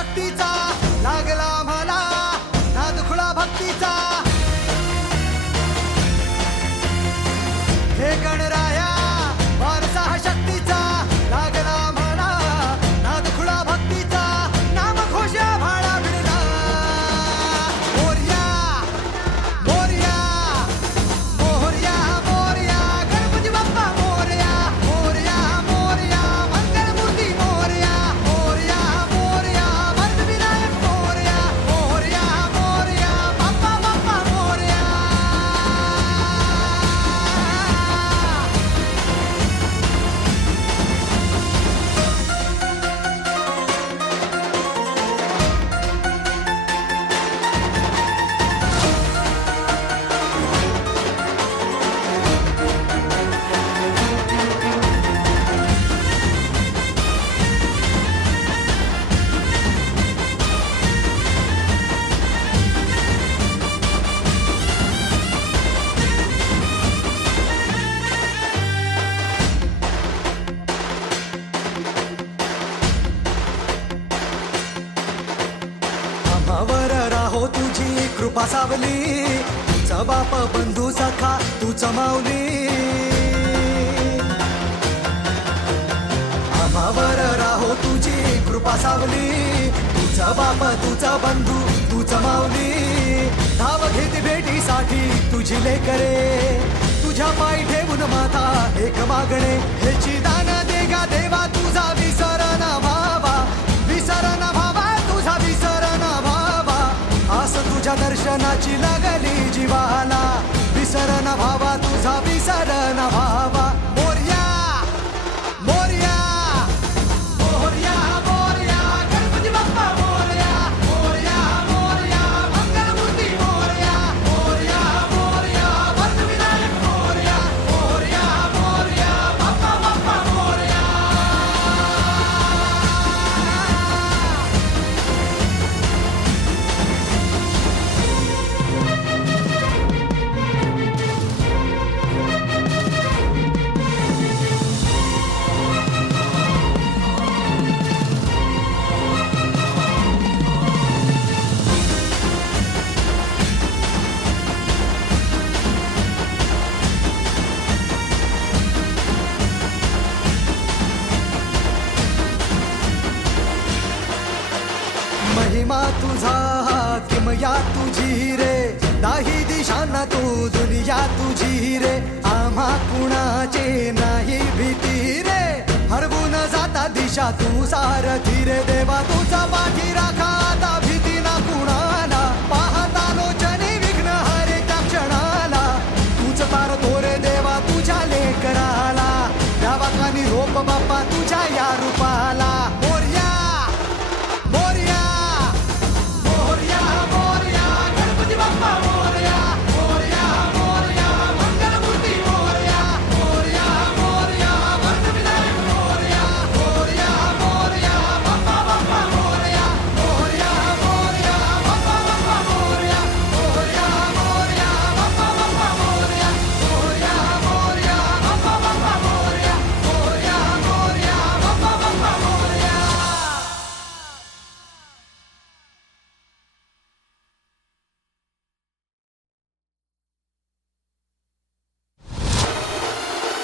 शक्तीचा लागला आम्हाला नाद खुळा भक्तीचा हे गणराया वारसा हा शक्तीचा लागला आम्हाला नाद खुळा भक्तीचा नाम घोषा भाळा भिडला मोरया मोरया मोरया मोरया गणपती बाप्पा मोरया मोरया मोरया मंगलमूर्ती मोरया मोरया मोरया वरदविनायक मोरया मोरया मोरया बाप्पा बाप्पा मोरया आम्हावर राहो तुझी कृपा सावली तुझा बाप बंधू सखा तूच माऊली आम्हावर राहो तुझी कृपा सावली तुझा बाप तुझा बंधू तूच माऊली धाव घेत भेटीसाठी तुझी लेकरे तुझ्या पायी ठेवून माथा एक मागणे हेची दान देगा देवा तुझा विसर न भावा विसर न भावा तुझा विसर न भावा आस तुझ्या दर्शनाची लागली जीवाला विसर न भावा तुझा विसर न भावा मोरया मोरया मोरया मोरया गणपती बाप्पा मोरया मोरया मोरया मंगलमूर्ती मोरया मोरया मोरया वरदविनायक मोरया मोरया मोरया बाप्पा बाप्पा मोरया महिमा तुझा किमया तुझी रे दाही दिशांना तू दुनिया तुझी रे आम्हा कुणाचे नाही भीती रे हरवून जाता दिशा तू सारथी रे